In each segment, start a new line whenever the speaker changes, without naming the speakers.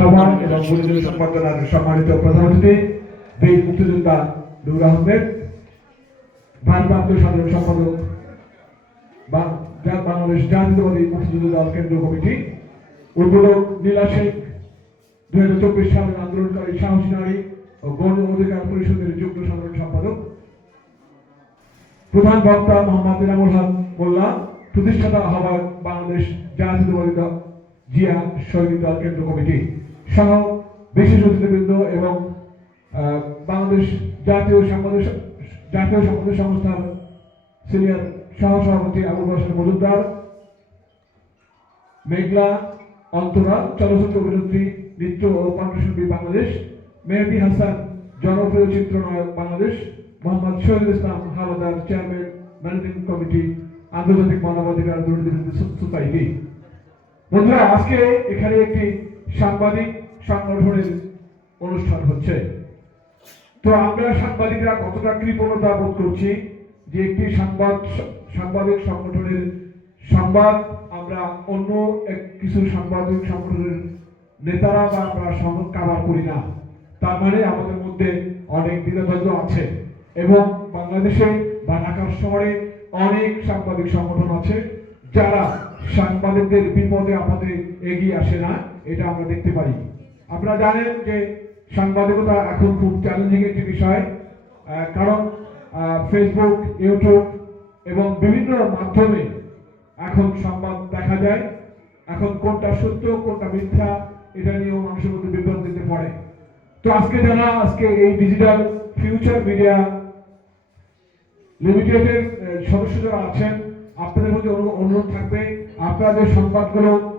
সভা এবং সম্বর্ধনার সম্মানিত প্রধান অতিথি বীর মুক্তিযোদ্ধা নুর আহমেদ, ভারপ্রাপ্ত সাধারণ সম্পাদক বাংলাদেশ জাতীয়তাবাদী মুক্তিযুদ্ধ দল কেন্দ্রীয় কমিটি, উদ্বোধক নীলা শেখ, দুই হাজার চব্বিশ সালের আন্দোলনকারী সাহসী নারী ও গণ অধিকার পরিষদের যুগ্ম সাধারণ সম্পাদক, প্রধান বক্তা মোহাম্মদ ইনামুল হক মোল্লা, প্রতিষ্ঠাতা আহ্বায়ক বাংলাদেশ জাতীয়তাবাদী জিয়া শহীদ দল কেন্দ্র কমিটি সহ বিশেষ অতিথিবৃন্দ এবং বাংলাদেশ জাতীয় সম্পাদক জাতীয় সম্পাদক সংস্থার সিনিয়র সহ সভাপতি আবুল হোসেন মজুমদার, মেঘলা অন্তরা চলচ্চিত্র অভিনেত্রী নৃত্য ও কণ্ঠশিল্পী বাংলাদেশ, মেহেদি হাসান জনপ্রিয় চিত্রনায়ক Bangladesh, Mohammad Shahid Islam Howlader chairman managing committee আন্তর্জাতিক মানবাধিকার দুর্নীতি সোসাইটি বন্ধুরা, আজকে এখানে একটি সাংবাদিক সংগঠনের অনুষ্ঠান হচ্ছে। তো আমরা সাংবাদিকরা কতটা কৃপণতা বোধ করছি যে একটি সংবাদ সাংবাদিক সংগঠনের সংবাদ, আমরা অন্য এক কিছু সাংবাদিক সংগঠনের নেতারা বা আমরা কাবার করি না। তার মানে আমাদের মধ্যে অনেক দ্বিধাদ্বন্দ্ব আছে এবং বাংলাদেশে বা ঢাকার শহরে অনেক সাংবাদিক সংগঠন আছে যারা সাংবাদিকদের বিপদে আপদে এগিয়ে আসে না, এটা আমরা দেখতে পারি। আপনারা জানেন যে সাংবাদিকতা এখন খুব চ্যালেঞ্জিং একটি বিষয় কারণ ফেসবুক ইউটিউব এবং বিভিন্ন মাধ্যমে এখন সংবাদ দেখা যায়। এখন কোনটা সত্য, কোনটা মিথ্যা, এটা নিয়েও মানুষের মধ্যে বিভ্রান্তিতে পড়ে। তো আজকে যারা, আজকে এই ডিজিটাল ফিউচার মিডিয়া লিমিটেডের সদস্য যারা আছেন আপনাদের অনু- অনুরোধ থাকবে আপনারা যে সংবাদগুলো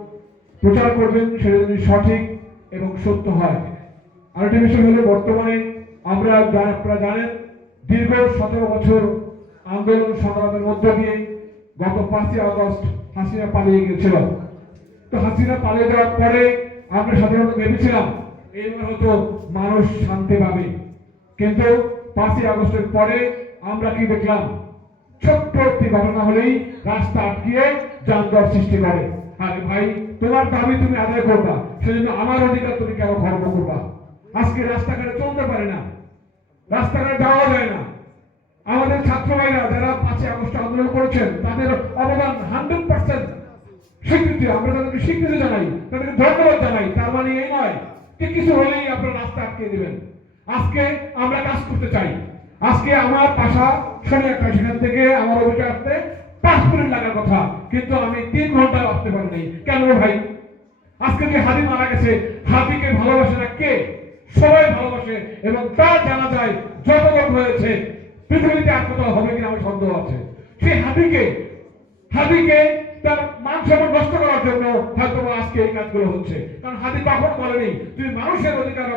প্রচার করবেন, সেটা যদি সঠিক এবং সত্য হয়। আরেকটি বিষয় হলো, বর্তমানে আমরা আপনারা জানেন, দীর্ঘ সতেরো বছর আন্দোলন সংগ্রামের মধ্য দিয়ে গত পাঁচই আগস্ট হাসিনা পালিয়ে গিয়েছিল। তো হাসিনা পালিয়ে যাওয়ার পরে আমরা সাধারণত ভেবেছিলাম এইবার হয়তো মানুষ শান্তি পাবে। কিন্তু পাঁচই আগস্টের পরে আমরা কি দেখলাম? ছোট্ট একটি ঘটনা হলেই রাস্তা আটকিয়ে যানজট সৃষ্টি করে। আরে ভাই, তোমার দাবি তুমি আদায় করবা, সেজন্য আমার অধিকার তুমি কেন খর্ব করবা? আজকে রাস্তাঘাটে চলতে পারে না, রাস্তাঘাটে যাওয়া যায় না। আমাদের ছাত্র ভাইরা যারা পাঁচই আগস্ট আন্দোলন করেছেন, তাদের অবদান হান্ড্রেড পার্সেন্ট স্বীকৃতি, আমরা তাদেরকে স্বীকৃতি জানাই, তাদেরকে ধন্যবাদ জানাই। তার মানে এই নয় যে কিছু হলেই আপনারা রাস্তা আটকে দিবেন। আজকে আমরা কাজ করতে চাই। আজকে আমার পাশা শনি একটা সেখান থেকে আমার অভিযোগ আসতে পাঁচ মিনিট লাগার কথা, কিন্তু আমি তিন ঘণ্টা আসতে পারিনি। কেন ভাই? আজকে যে হাদি মারা গেছে, হাদিকে ভালোবাসে না কে? সবাই ভালোবাসে এবং তার জানা যায় যত লোক হয়েছে, পৃথিবীতে আর কোথাও হবে কিনা আমার সন্দেহ আছে। সেই হাদিকে হাদিকে তার সম্মান নষ্ট করার জন্য হয়তো আজকে এই কাজগুলো হচ্ছে। কারণ হাদি কখন বলেনি, তুমি মানুষের অধিকার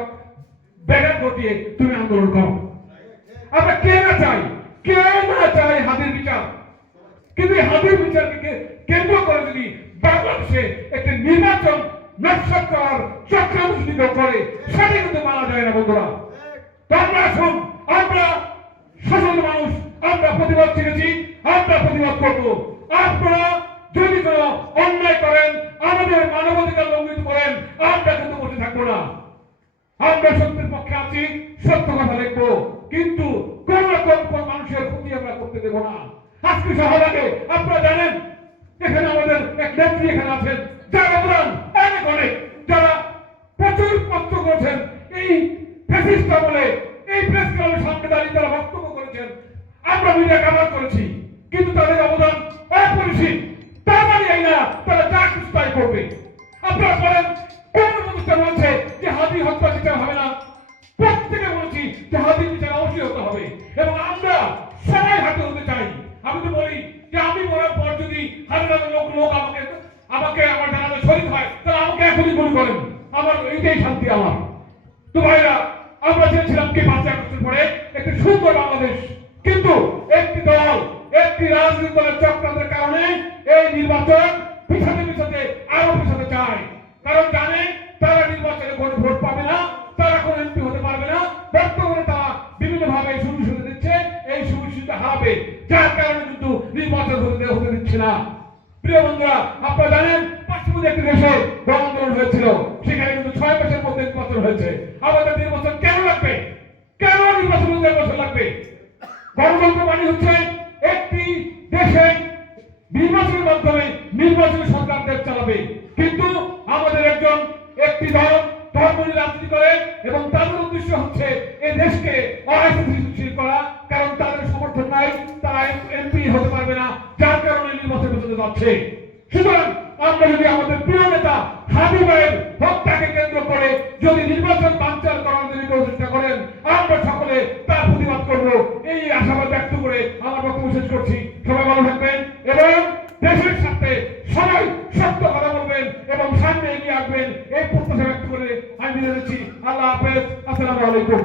ব্যাঘাত ঘটিয়ে তুমি আন্দোলন করো। আমরা কে না চাই? কে না চাই হাদির বিচার? কিন্তু হাদির বিচারকে কেন্দ্র করে যদি বাংলাদেশে একটি নির্বাচন নকশা করার চক্রান্ত করে, সেটা কিন্তু মানা যায় না, বন্ধুরা। আমরা আসুন, আমরা সচেতন মানুষ, আমরা প্রতিবাদ শিখেছি আমরা প্রতিবাদ করব। আপনারা যদি কোনো অন্যায় করেন, আমাদের মানবাধিকার লঙ্ঘিত করেন, আমরা কিন্তু বসে থাকব না। আমরা সত্যের পক্ষে আছি, সত্য কথা লিখব। কিন্তু কোন রকম মানুষের ক্ষতি আমরা করতে দেব না। আজকে সহবাগে আপনারা জানেন, এখানে আমাদের এক নেত্রী এখানে আছেন যার অবদান আমরা হাতে হতে চাই। আমি তো বলি যে আমি বলার পর যদি হাজার লোক লোক আমাকে আমাকে আমার জানাতে শরীর হয়, তাহলে আমাকে এখনই গুলি করেন। আমার এইটাই শান্তি আমার। তো ভাইরা, আমরা চেয়েছিলাম কি পাঁচই আগস্টের পরে একটি সুন্দর বাংলাদেশ। কিন্তু একটি দল, একটি রাজনৈতিক দলের চক্রান্তের কারণে এই নির্বাচন পিছাতে পিছাতে আরও পিছাতে চায়। কারণ জানে তারা নির্বাচনে ভোট যার কারণে কিন্তু নির্বাচন হতে হতে দিচ্ছে না। প্রিয় বন্ধুরা, আপনারা জানেন পার্শ্ববর্তী একটি দেশে গণ আন্দোলন হয়েছিল। সেখানে কিন্তু ছয় মাসের মধ্যে নির্বাচন হয়েছে। আমাদের নির্বাচন কেন লাগবে? কেন নির্বাচন নির্বাচন লাগবে? গণতন্ত্র মানে হচ্ছে একটি দেশে নির্বাচনের মাধ্যমে নির্বাচনী সরকার দেশ চালাবে। কিন্তু আমাদের একজন একটি দল ধর্ম রাজনীতি করে এবং তাদের উদ্দেশ্য হচ্ছে এই দেশকে অরাজনীতিশীল যাচ্ছে সুতরাং আমরা যদি আমাদের প্রিয় নেতা হাবিবের হত্যাকে কেন্দ্র করে যদি নির্বাচন বাঞ্চাল করার যদি কেউ চেষ্টা করেন, আমরা সকলে তার প্রতিবাদ করব। এই আশাবাদ ব্যক্ত করে আমার বক্তব্য শেষ করছি। সবাই ভালো থাকবেন এবং দেশের সাথে সবাই সত্য কথা বলবেন এবং সামনে এগিয়ে আসবেন এই প্রত্যাশা ব্যক্ত করে আমি বিদায় নিচ্ছি। আল্লাহ হাফেজ। আসসালামু আলাইকুম।